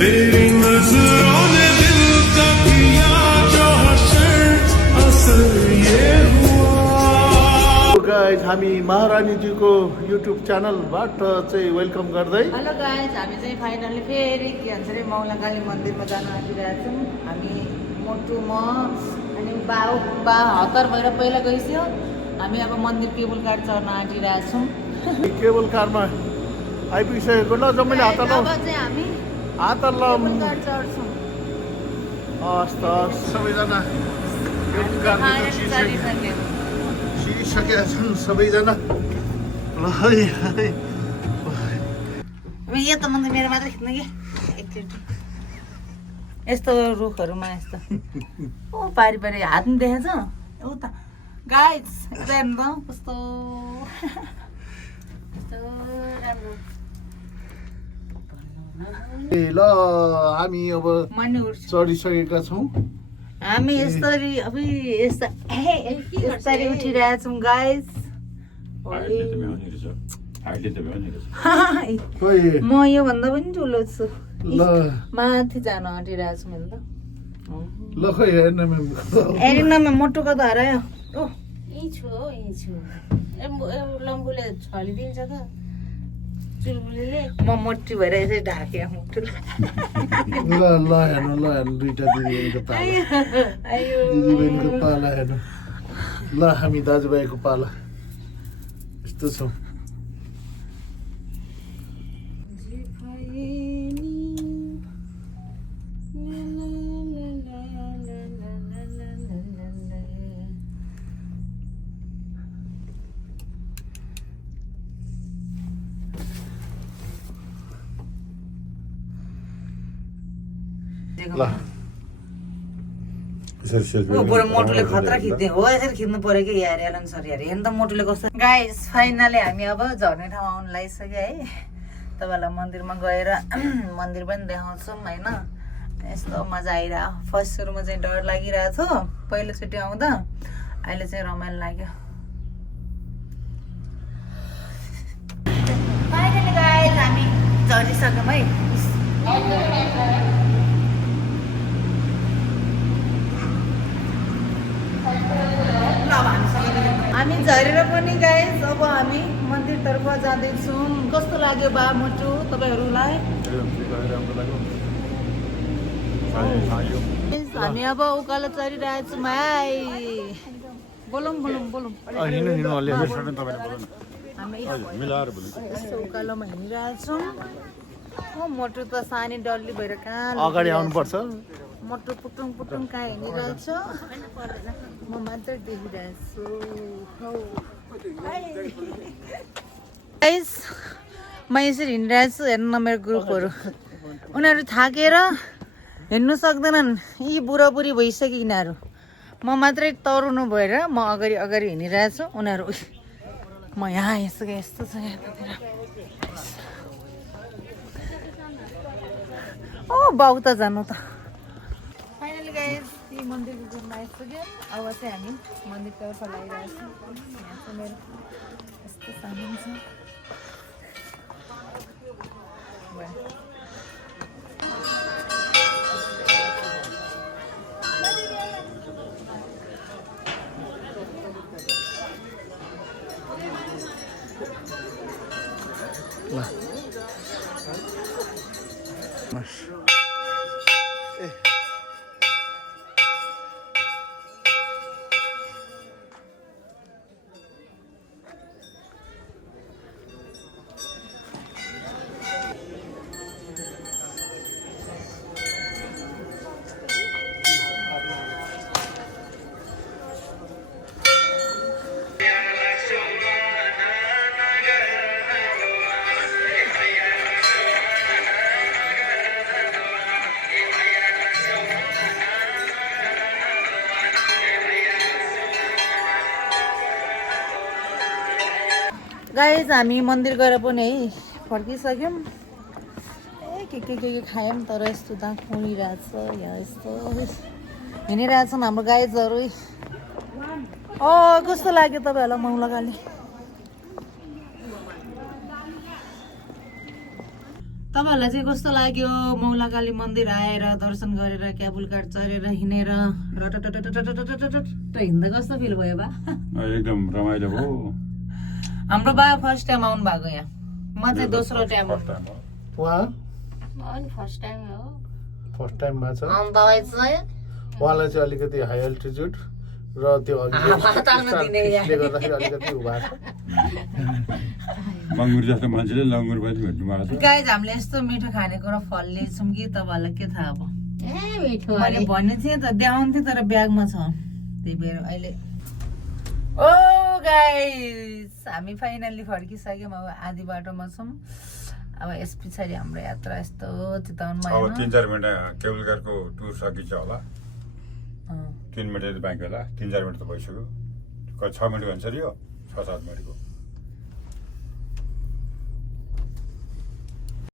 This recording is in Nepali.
तेरी नजरों ने दिल का किया जो असर ये गाइज हामी महारानीजीको युट्युब च्यानलबाट चाहिँ वेलकम गर्दै हेलो गाइज हामी चाहिँ फाइनली फेरि के भन्छ अरे मौलाकाली मन्दिरमा जान आँटिरहेको छौँ हामी मोटु म अनि बा हतार भएर पहिला गइसक्यो हामी अब मन्दिर केबल कार चढ्न आँटिरहेको छौँ केबल कारमा आइपुगिसकेको ल जम्मै हात अब चाहिँ हामी हात केबल कार चढ्छौँ हस्त सबैजना केबल कारमा चढिसक्यो छिरिसकेका छन् सबैजना ल है यो त मन्दिर मेरो मात्रै खिच्नु कि एकचोटि यस्तो रुखहरूमा यस्तो ओ पारी पारी हात पनि देखेछ उता गाइज यता हेर्नु त कस्तो राम्रो ए ल हामी अब मनी उठ्छ चढिसकेका छौँ हामी यसरी अब यसरी उठिरहेछौँ गाइज खोइ म योभन्दा पनि ठुलो छु ल माथि जान आँटिरहेको छु मैले त ल खोइ हेर्न एरिनामा मोटुको त हरायो ओ यहीँ छु लम्बुले छलिदिन्छ त चुलबुलीले म मोटी भएर यसरी ढाकेँ मुटुलाई ल हेर्नु दुईटा दिदीबहिनीको पाला आयो दिदीबहिनीको पाला हेर्नु ल हामी दाजुभाइको पाला यस्तो छौँ ल बरु मोटुले खतरा खिच्दै हो यसरी खिच्नु पर्यो कि यार एलन सर यार हेर्नु त मोटुले कस्तो गाइस फाइनली हामी अब झर्ने ठाउँ आउनु लागिसक्यो है तपाईँलाई मन्दिरमा गएर मन्दिर पनि देखाउँछौँ होइन यस्तो मजा आइरह्यो फर्स्ट सुरुमा चाहिँ डर लागिरहेको थियो पहिलोचोटि आउँदा अहिले चाहिँ रमाइलो लाग्यो फाइनली गाइस हामी झरिसक्यौँ है हामी झरेर पनि गाइस अब हामी मन्दिरतर्फ जाँदैछौँ कस्तो लाग्यो बा मोटु तपाईँहरूलाई हामी अब उकालो चढिरहेछौँ है बोलौँ हामी यस्तो उकालोमा हिँडिरहेछौँ मोटु त सानी डल्ली भएर कहाँ अगाडि आउनुपर्छ मोटो पुटुङ कहाँ हिँडिरहेछ म मात्र देखिरहेछु म यसरी हिँडिरहेछु हेर्नु न मेरो ग्रुपहरू उनीहरू थाकेर हिँड्नु सक्दैनन् यी बुढाबुढी भइसक्यो यिनीहरू म मात्रै तरुनु भएर म अगाडि हिँडिरहेछु उनीहरू म यहाँ यस्तो छ यतातिर ओ बाउ त जानु त फाइनली गाइस यी मन्दिरको घुम्न आइसक्यो अब चाहिँ हामी मन्दिरतर्फ लागिरहेछौँ यहाँ चाहिँ मेरो यस्तो सामान छ गाइस हामी मन्दिर गएर पनि है फर्किसक्यौँ के खायौँ तर यस्तो दाम उडिरहेछ यहाँ यस्तो हिँडिरहेछन् हाम्रो गाइजहरू कस्तो लाग्यो तपाईँहरूलाई मौलाकाली तपाईँहरूलाई चाहिँ कस्तो लाग्यो मौलाकाली मन्दिर आएर दर्शन गरेर क्याबुल कार्ड चढेर हिँडेर हिँड्दा कस्तो फिल भयो बा एकदम रमाइलो भयो हाम्रो बा फर्स्ट टाइम आउनु भएको यहाँ म चाहिँ दोस्रो टाइम उहाँ फर्स्ट टाइम हो फर्स्ट टाइम भएको छ दबाई चाहिँ उहाँलाई चाहिँ अलिकति हाई अल्टिट्युड र त्यो अघि त्यसले गर्दाखेरि अलिकति उ भएको छ मङ्गुर जस्तो मान्छेले लङ्गुर पनि भेट्नु भएको छ गाइज हामीले यस्तो मिठो खानेकुरा फल लिएछौँ कि तपाईँहरूलाई के थाहा अब ए मिठो मैले भनेको थिएँ त देखाउँथेँ तर ब्यागमा छ त्यही भएर अहिले ओ गाइस हामी फाइनल्ली फर्किसक्यौँ अब आधी बाटोमा छौँ अब यस पछाडि हाम्रो यात्रा यस्तो चिताउनमा अब 3-4 मिनट केबल कारको टुर सकिन्छ होला 3 मिनट बाँकी होला 3-4 मिनट त भइसक्यो 6 मिनट भन्छ यो 6-7 मिनटको